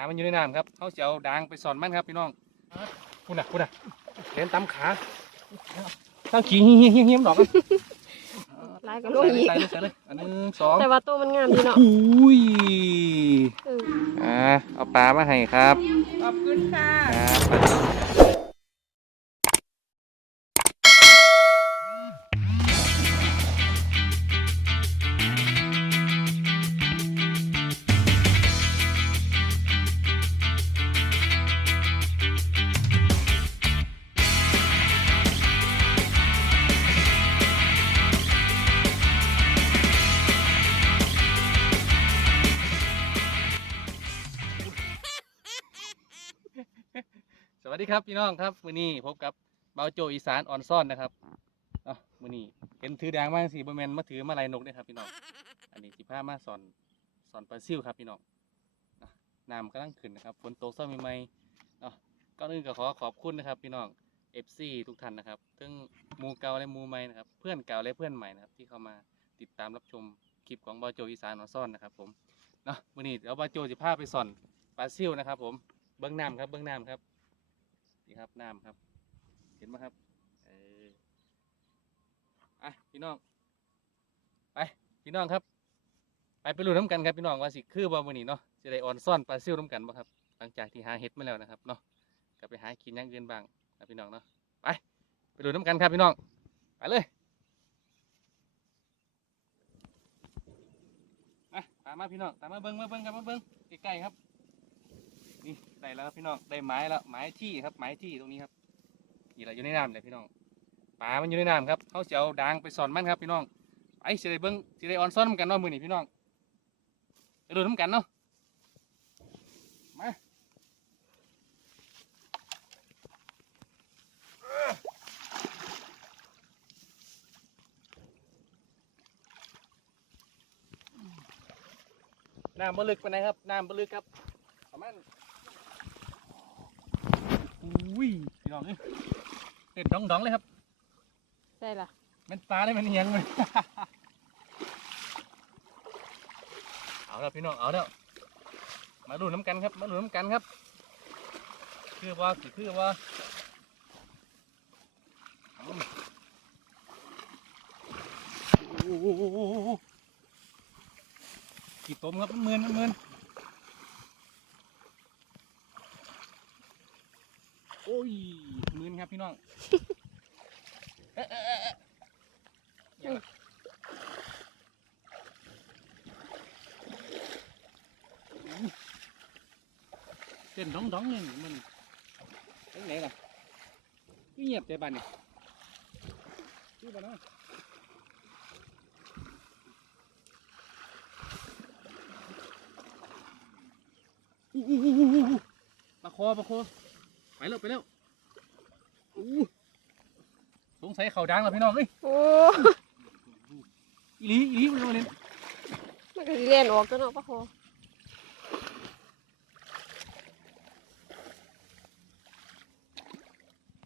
ามันอยู่ในน้ำครับเขาจะเอาดางไปสอนมันครับพี่น้องคุณน่ะคุณน่ะเล่นตำขาตั้งขี่เฮี้ยเฮี้ยเฮี้ยดอกลายกับลูกอีกใส่เลยใส่เลยอันหนึ่งสองแต่ว่าตัวมันงามดีเนาะอุ้ยเอออ่าเอาปลามาให้ครับขอบคุณค่ะ ครับพี่น้องครับมือนี้พบกับเบาโจอีสานออนซ่อนนะครับเอะมื้อนี้เห็นถือแดงมากสิบแมนมาถือมาลายนกเด้ครับพี่น้องอันนี้สิพามาสอนสอนปลาซิวครับพี่น้องน้ำกำลังขึ้นนะครับฝนตกซ้ำใหม่ๆเนาะก่อนอื่นก็ขอขอบคุณนะครับ พี่น้อง FC ทุกท่านนะครับทั้งมูเก่าและมูใหม่นะครับเพื่อนเก่าและเพื่อนใหม่นะครับที่เข้ามาติดตามรับชมคลิปของเบาโจอีสานออนซ่อนนะครับ ผมเนาะมือนี้เดี๋ยวเบาโจสิพาไปสอนปลาซิวนะครับ ผมเบื้องน้ำครับเบื้องน้ำครับ นี่ครับน้ำครับ เห็นไหมครับเอออะพี่น้อง ไปพี่น้องครับ ไปไปรู้น้ำกันครับพี่น้องว่าสิคือบ่มือนี้เนาะจะได้อ่อนซ่อนปลาซิ่วน้ำกันบ่ครับ หลังจากที่หาเห็ดมาแล้วนะครับเนาะก็ไปหากินอย่างอื่นบ้างนะพี่น้องเนาะไปไปรู้น้ำกันครับพี่น้องไปเลยมาตามมาพี่น้องตามมาเบิ้งมาเบิ้งครับมาเบิ้งใกล้ๆครับ นี่ได้แล้วครับพี่น้องได้ไม้แล้วไม้ที่ครับไม้ที่ตรงนี้ครับนี่แหละอยู่ในน้ำเลยพี่น้องปลามันอยู่ในน้ำครับเขาจะเอาดางไปสอนมันครับพี่น้องไปสิได้เบิ้งสิได้ออนซ้อนนำกันเนาะมือนี่พี่น้องไปดูน้ำกันเนาะมาน้ำบลึกไปไหนครับน้ำบลึกครับประมาณ อุ้ยพี่น้องเอ้ยเต้นดองดองๆเลยครับใช่ล่ะแมันปลาได้มันเหียงเลย เอาแล้วพี่น้องเอาแล้วมาดูน้ำกันครับ มาดูน้ำกันครับ คือว่าสิคือว่าอืมโอ้โหโอ้โหโอ้โหกี่ต้มครับมันเมือนมันเมือนโอ้ ยมืนครับพี่น้องเอ๊ะเอ๊ะเอ๊ะเอ๊ะยังล่ะอู้เต้นร้องร้องๆเลยมันเป็นไหนล่ะคือเงียบแต่บ้านนี่คือบ้านเนาะอู้อู้อู้อู้อู้ปลาคอปลาคอไปแล้วไปแล้วอู้ สงสัยเขาดังแล้วพี่น้องเอ้ยโอ้อีหลีอีหลีมันมาเล่นมันก็สิเลียนออกตัวเนาะปะโค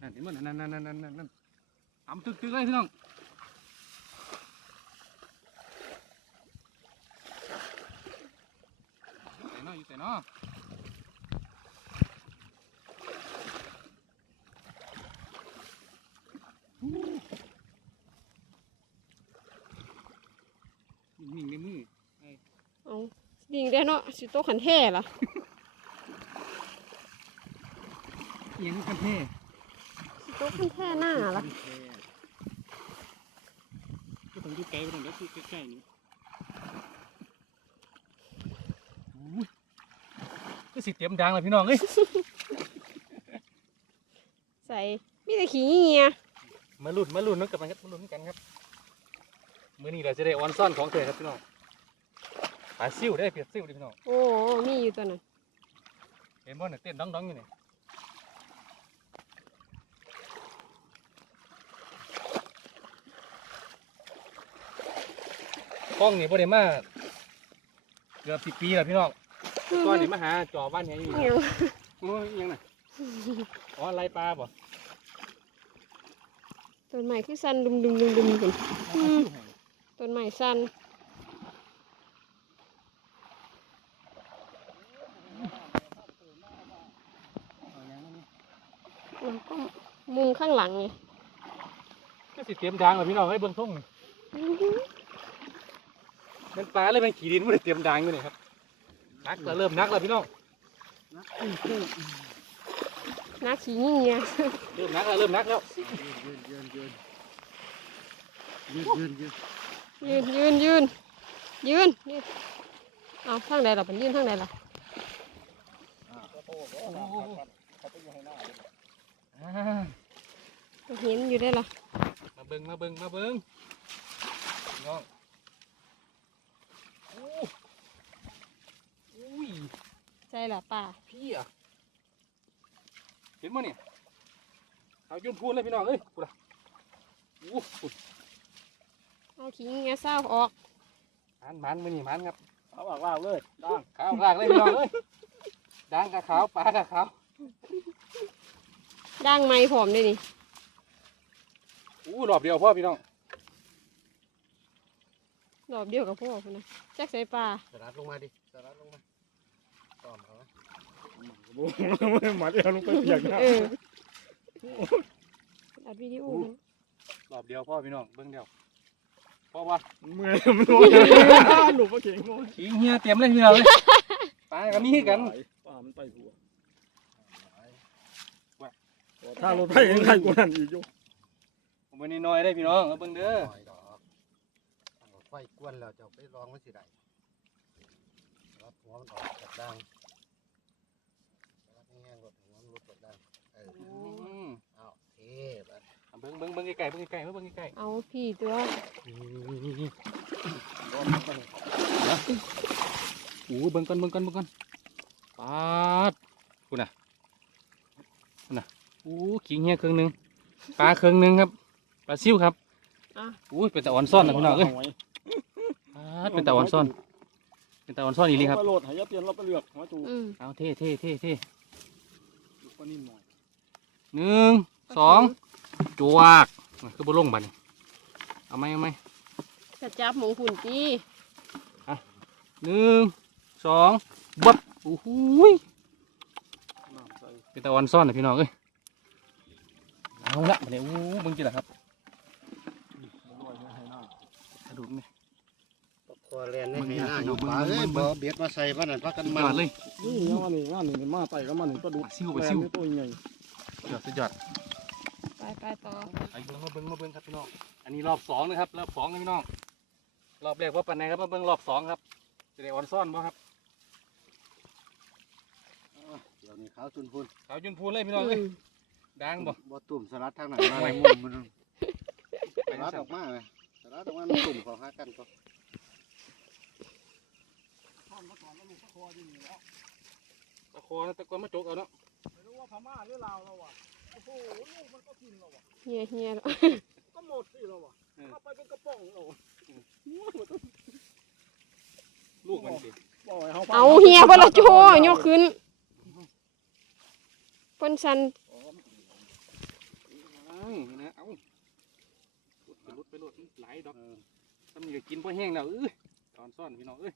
นั่นเห็นมันนั่นนั่นนั่นนั่นนั่นนั่นตำตึกตึกเลยพี่น้องใส่เนาะอยู่ใส่เนาะนิ่งๆในมือ เอาดิ่งได้เนาะ สิโตขันแท้ล่ะเอียงกันเท่สิโตขันแท้หน้าล่ะก็ต้องดูไกลไปหน่อยแล้วคือใกล้ๆนี่อุ้ยก็สิเตรียมดังเลยพี่น้องเอ้ยใส่มีแต่ขี้เงียมาลุ้นมาลุ้นนึกกับมันครับมาลุ้นกันครับ มื้อนี้เราจะได้ออนซ่อนของเธอครับพี่น้องปลาซิวได้เพียรซิวดิพี่น้องโอ้มีอยู่ตัวนั้นเห็นบ่เนี่ยเต้นดองๆอยู่นี่กล้องนี่บ่ได้มาเกือบสิบปีแล้วพี่น้องก้อนนี่มาหาจอบ้านเนี้ยอยู่อิหยังโอ้ยยังน่ะอ๋อไรปลาบ่ต้นไม้คือสั่นดุมดุมดุมดุมพุ่นอืมต้นไม้สั่น แล้วก็มุงข้างหลังไงก็สิเตรียมดางแล้วพี่น้องให้เบิ่งท่งนี่เป็นปลาเลยเป็นขี่ดินไม่ได้เตรียมดางอยู่นี่ครับนักแล้วเริ่มนักแล้วพี่น้องนักขี้ยิ่งเนี่ยเริ่มนักแล้วเริ่มนักแล้วยืนยืนยืนยืนยืนเอาทางใดล่ะเป็นยืนทางใดล่ะอ่า เห็นอยู่ได้ล่ะมาเบิ่งมาเบิ่งมาเบิ่งพี่น้องโอ้อุ้ยใจล่ะป่าพี่อะเห็นมั้ยเนี่ยเอายุ่นพูนเลยพี่น้องเอ้ยพูดอะโอ้พูดเอาขี้ยิ่งเนี่ยเศร้าออกมันมันมือนี่มันครับเอาออกล่าเลยดังขาวกลางเลยพี่น้องเอ้ยด่างกับขาวปลากับขาว ด่างไม้ผอมด้วยนี่อู้รอบเดียวพ่อพี่น้องรอบเดียวกับพวกพุ่นนะจักใส่ปลาสลัดลงมาดิสลัดลงมาตอมเอาหมาเดียวลงไปเปียกนะเอออัดวิดีโอมันรอบเดียวพ่อพี่น้องเบิ่งเดียวพ่อว่าเมื่อยมันนอนหลุดมาเก่งนอนขิงเฮียเตรียมเลยพี่น้องเลยปลากับมีคือกันป้ามันไปหัว ถ้ารถไฟยังไงกูนั่นอีกอยู่ผมวันนี้น้อยได้พี่น้องเอาเบิ่งเด้อหน่อยดอกตั้งไฟกวนแล้วจะไปลองมันสิได้รับหัวมันออกจากดังรับแห้งๆรถหัวมันรุดจากดังเอออืมเอาเทไปเอาเบิ่งเบิ่งเบิ่งไกลๆเบิ่งไกลๆเบิ่งไกลเอาพี่ตัวๆนี่นี่นี่รอบมันนะอู้เบิ่งก่อนเบิ่งก่อนเบิ่งก่อนปาดคุณน่ะคุณน่ะ อู้ขิงเฮียเครื่องหนึงปลาเครื่องหนึงครับปลาซิวครับอะอู้เป็นตะอ่อนซ่อนนะพี่น้องเอ้ยปาดเป็นตะอ่อนซ่อน เป็นตะอ่อนซ่อนอีหลีครับไปโหลดหายาเปลี่ยนเราไปเลือกหัวจูอืมเอาเท่เท่เท่เท่ก็นิ่มหน่อยหนึ่งสองจวกคือบ่ลงบัดนี้เอาไหมเอาไหมกระจับหมูหุ่นจีหนึ่งสองบับโอ้โหยน้ำใส่เป็นตะวันซ่อนนะพี่น้องเอ้ย เอาละบัดนี้โอ้เบิ่งจิล่ะครับลอยให้น้กระดูกนี่ตะคอแลนให้ให้หน้าอยู่ป่าเอ้ยบ่เบียดมาใส่บ้านนั่นพักกันสุดมายอดเลยำนี่งานนี่งานนี่มาไต่ก็มาหนึ่งก็ดูซิวไปซิวตัวใหญ่สุดยอดสุดยอดไปไปต่อไอ้เบิ่งมาเบิ่งมาเบิ่งครับพี่น้องอันนี้รอบสองนะครับรอบสองนะพี่น้องรอบแรกว่าปันไหนครับมาเบิ่งรอบสองครับจะได้ออนซ่อนบ่ครับเดี๋ยวนี้ขาวจุนพูนขาวจุนพูนเลยพี่น้องเอ้ยอืม ดังบ่ บ่ตุ่มสลัดทางไหนมาไม่มันไปสลัดสั่อนอกมาเลยสลัดออกมามันตุ่มของหากันก็ตะคอตะกอนมาจกเอาเนาะไม่รู้ว่าพม่าหรือลาวเราอะ โอ้โหลูกมันก็กินเราอะ เฮียเฮียก็หมดสิเราอะเข้าไปเป็นกระป๋องเราลูกมันสิบ่อยเขาเอาเฮียบละโจยกขึ้นเพิ่นสัน เอานะเอาไป รถไปรถไหลายดอกตำนี้ก็กินพอแห้งแล้วเอ้ยตอนซ่อนพี่น้องเอ้ย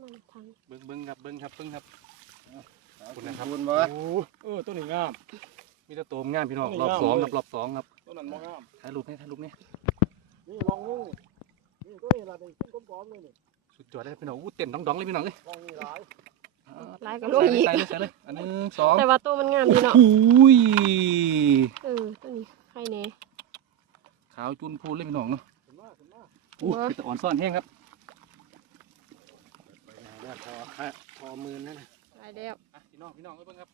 นั่งทางเบิ้งเบิ้งครับเบิ้งครับเบิ้งครับคุนะครับ่โอ้เออตัวนี้งาม มีแต่โตมงามพี่น้องโอ้ยรอบสองงามคเลยรับรอบสองครับตัวนั้นบ่งามถ่ายรูปให้ถ่ายรูปนี่นี่ลองงูนี่ตัวนี้ละนี่ขึ้นกลมๆเลยนี่สุดยอดเลยพี่น้องอู้เต้นดองๆเลยพี่น้องเอ้ยลองนี่หลายลายกับโลกอีกใส่เลยใส่เลยอันหนึ่งสองแต่ว่าตัวมันงามดีเนาะอุ้ยเออตัวนี้ใครแน่ ขาวจุนพูนเลยพี่น้องเนาะขึ้นมาขึ้นมาอู้เป็นตะอ่อนซ่อนแห้งครับไปไหนเนี่ยพอฮะพอมือนั่นน่ะลายแล้วอะพี่น้องพี่น้องเอ้ยเบิ้งครับ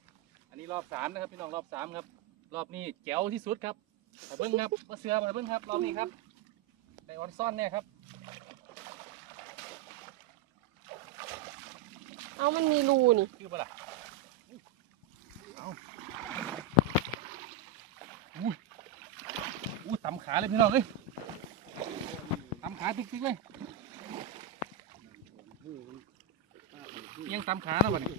อันนี้รอบสามนะครับพี่น้องรอบสามครับ รอบนี้แจ๋วที่สุดครับมาเบิ้งครับมาเสือมาเบิ้งครับรอบนี้ครับได้ออนซ่อนแน่ครับ เอามันมีรูนี่คือปะล่ะเอาอุ้ยอู้ ตำขาเลยพี่น้องเอ้ยตำขาติ๊กๆเลยเอียงตำขาแล้วบัดนี้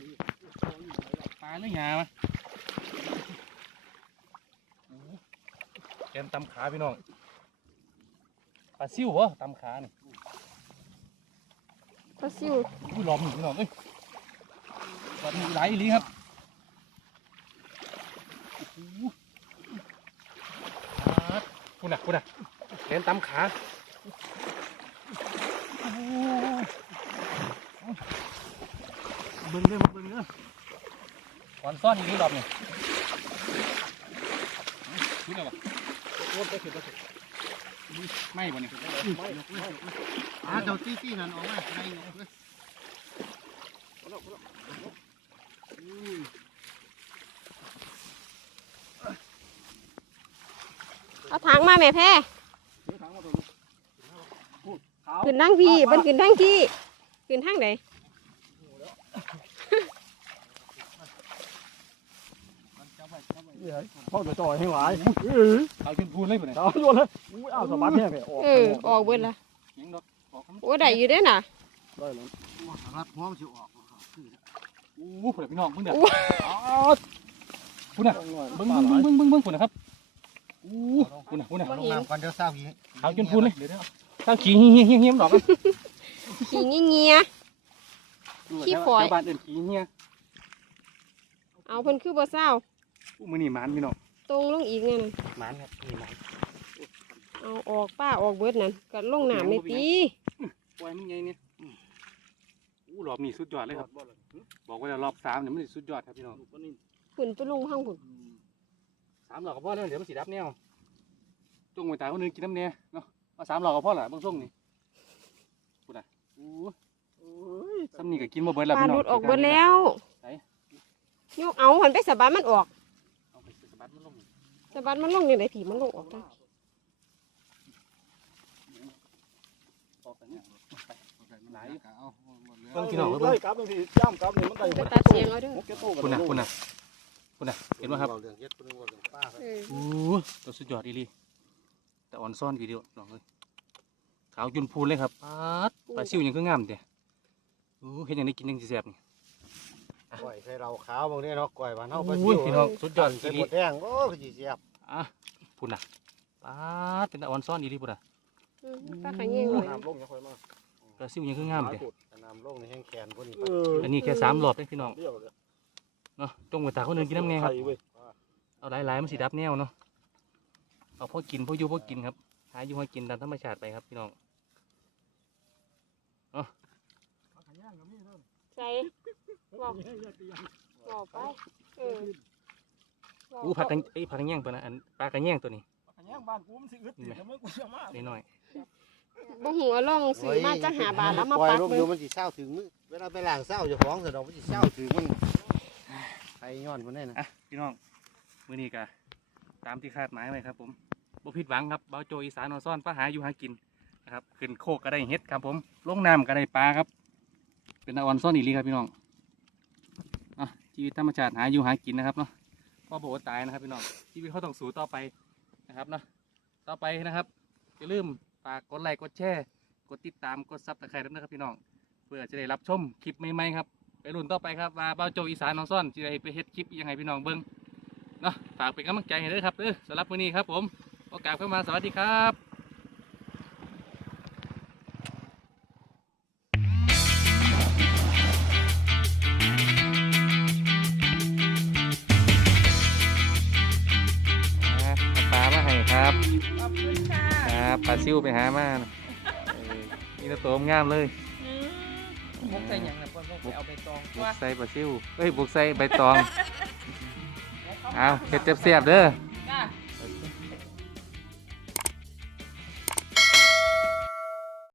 ตายเลยหยามาโอ้โหแกนตำขาพี่น้องปลาซิวเหรอตำขานี่ปลาซิวอุ้ยล้อมหนึ่งพี่น้องเอ้ยล้อมหนึ่งไหลายอีหลีครับ คุณน่ะคุณน่ะเล่นตำขาเบิ้งเด้อมาเบิ้งเด้อก่อนซ่อนอีกทีรอบนี่คุณน่ะบ่โอ้ยไปสิไปสิไม่บ่นี่ไม่ไม่อ่าเจ้าตี้ตี้นั่นออกมาในนกเลย เอา ถังมาแม่แพ้ขึ้นทั้งพี่มันขึ้นทั้งที่ขึ้นทั้งไหนพ่อจะจ่อยให้หวายเออเอาจนพูนเลยบ่นี่เอาโยนเลยอุ้ยเอาสะบัดแห้งเลยออกเออออกเบิดละยังดอกออกคำโอ้ได้อยู่เด้น่ะได้แล้วรัดหัวมันสิออกออู้พุ่นน่ะพี่น้องเบิ่งเด้ออู้อ้าวพุ่นน่ะต้องหน่อยเบิ่งเบิ่งเบิ่งเบิ่งเบิ่งพุ่นนะครับ อู้พุ่นน่ะพุ่นน่ะลงน้ำก่อนเดี๋ยวเศร้าอีกเอาจนพูนเลยเดี๋ยวเดี๋ยวตั้งขี้เหี้ยเหี้ยเหี้ยมันดอกกันขี้เงี้ยขี้ฝอยชาวบ้านเอิ้นขี้เหี้ยๆเอาเพิ่นคือบ่เศร้าอู้มื้อนี้หมานพี่น้องตรงลงอีกนั่นน่ะหมานครับนี่หมานเอาออกป้าออกเบิดนั่นก็ลงน้ำเลยตีปล่อยมันไงเนี่ยอืมอู้รอบนี้สุดยอดเลยครับ บอกไว้แล้วรอบสามเนี่ยมันสิสุดยอดครับพี่น้องฝุ่นไปลงพังฝุ่น สามหลอกก็พอแล้วเดี๋ยวมันสีดับแนวจงไว้ตายคนหนึงกินน้ำเนี่ยเนาะเอาสามหลอกก็พอละเบางส่งนี่พูดอะอู้ซ้ำนี่ก็กินมาเบิดปแล้วลาพี่น้อง หลุดออกเบิดแล้วไหน ยกเอาหันไปสะบัดมันออกเอาไปสะบัดมันลงสะบัดมันลงนี่ไหนผีมันลงออกได้ออกกันเนี่ยไปหลายเอาหมดเลยเบิ่งพี่น้องเลเบิ่งยครับบางทีจ้ำครับนี่มันได้ก็ตัดเสียงเอาเด้อหกเก็ตโต้กันคุณน่ะคุณน่ะ คุณน่ะเห็นไหมครับเรื่องเฮ็ดเรื่องเรื่องป้าเอออู้ตัวสุดยอดอีหลีแต่อ่อนซ่อนวิดีโอลองเลยขาวจุนพูนเลยครับปาดปลาซิวยังก็งามเด้อู้เห็นอย่างนี้กินยังสิแซ่บนี่ก้อยใส่เราขาวบางทีเนาะก้อยบ้านเฮาไปอุ้ยพี่น้องสุดยอดใส่อีหหลีมดแดงโอ้คือสิเสียบอะพูนน่ะปาดเป็นตาอ่อนซ่อนอีหลีพูนน่ะอืมปลาขะเงี้ยงหน่อยน้ำลงยังค่อยมาปลาซิวยังก็งามเด้น้ำลงในแห้งแขนพวกนี้เอออันนี้แค่สามรอบเองพี่น้อง เดียวเลยเนาะจงไว้ตาคนอื่นกินน้ำแน่ครับไข่เว้ยเอาหลายๆมันสิดับแนวเนาะเอาพอกินพออยู่พอกินครับหาอยู่พอกินตามธรรมชาติไปครับพี่น้องใส่บอกบอกไปเออบอกอู้ผักกันไอ้ยผักกันแย่งปะนะอันปลากระแย่งตัวนี้ขันแย่งบ้านกูมันสิอึดติดแต่เมื่อกูเชื่อมากน้อยบ่หัวลองซื้อมาจังหาบาทแล้วมาปล่อยปักลมเลอยู่ยมันสิเศร้าถึงมื้อเวลาไปล้างเศร้าเจ้าของเสร็จดอกมันสิเศร้าถึงมัน ไอ้ย้อนมันได้นะอะพี่น้องมือนี้ก็ตามที่คาดหมายไว้ครับ ผมบ่ผิดหวังครับเบาโจอีสานออนซ่อนป้าหาอยู่หากินนะครับขึ้นโคกก็ได้เฮ็ดครับ ผมลงน้ำก็ได้ปลาครับ เป็นตาออนซ่อนอีลีครับพี่น้องอะชีวิตธรรมชาติหาอยู่หากินนะครับเนาะพ่อบอกว่าตายนะครับพี่น้องชีวิตเขาต้องสู้ต่อไปนะครับเนาะต่อไปนะครับอย่าลืมฝากกดไลค์กดแชร์กดติดตามกดซับสไครต์ด้วยนะครับพี่น้องเพื่อจะได้รับชมคลิปใหม่ๆครับ ไปรุ่นต่อไปครับว่าเบ้าโจอีสานน้องซ่อนจะได้ไปเฮ็ดคลิปยังไงพี่น้องเบิ้งเนาะฝากเป็นกำลังใจให้ด้วยครับเด้อสำหรับมื้อนี้ครับผมโอกาสเข้ามาสวัสดีครับอะเอาปลามาให้ครับขอบคุณค่ะครับปลาซิวไปหามานะเออมีแตัวโตมงามเลยมุกใส่หยังนะปนมุก ไปเอาไปตองบุว่ากใส่ปลาซิวเอ้ยบุกใส่ใบตอง เอาเห็ดเจ็บเสียบๆเด้อ